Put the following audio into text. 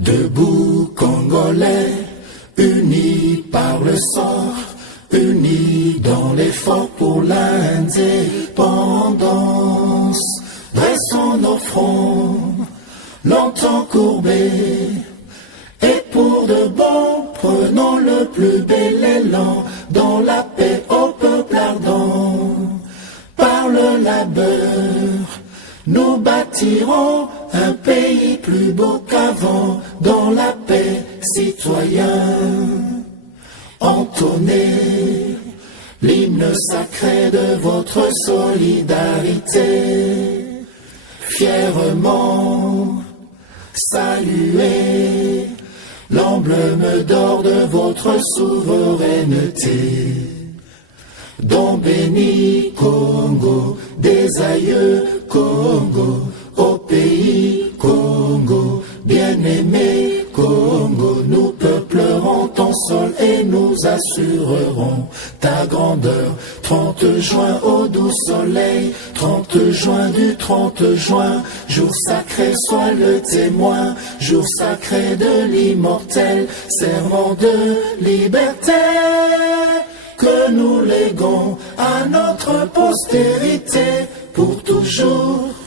Debout Congolais, unis par le sang, unis dans l'effort pour l'indépendance. Dressons nos fronts, longtemps courbés, et pour de bon, prenons le plus bel élan dans la paix au peuple ardent. Par le labeur, nous bâtirons un pays plus beau qu'avant, dans la paix, citoyen. Entonnez l'hymne sacré de votre solidarité, fièrement saluez l'emblème d'or de votre souveraineté. Don béni Congo, des aïeux Congo, au pays Congo, bien-aimé Congo, nous peuplerons ton sol et nous assurerons ta grandeur. 30 juin au doux soleil, 30 juin du 30 juin, jour sacré soit le témoin, jour sacré de l'immortel, serment de liberté que nous léguons à notre postérité pour toujours.